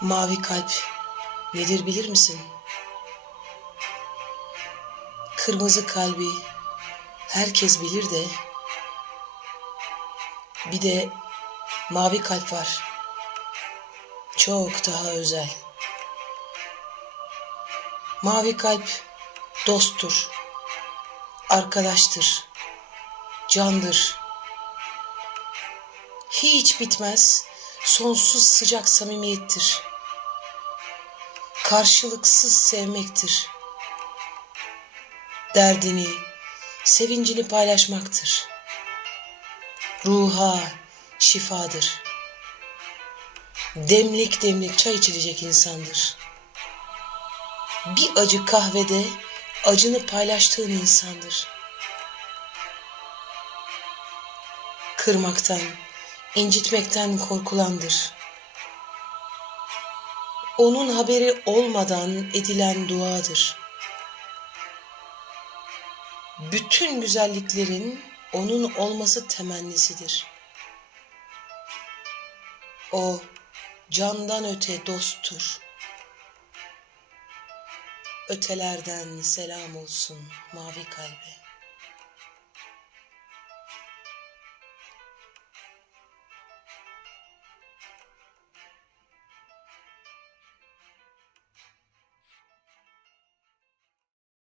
Mavi kalp nedir bilir misin? Kırmızı kalbi herkes bilir de bir de mavi kalp var. Çok daha özel. Mavi kalp dosttur, arkadaştır, candır. Hiç bitmez, sonsuz sıcak samimiyettir. Karşılıksız sevmektir. Derdini, sevincini paylaşmaktır. Ruha şifadır. Demlik demlik çay içilecek insandır. Bir acı kahvede acını paylaştığın insandır. Kırmaktan, incitmekten korkulandır. Onun haberi olmadan edilen duadır. Bütün güzelliklerin onun olması temennisidir. O candan öte dosttur. Ötelerden selam olsun mavi kalbe.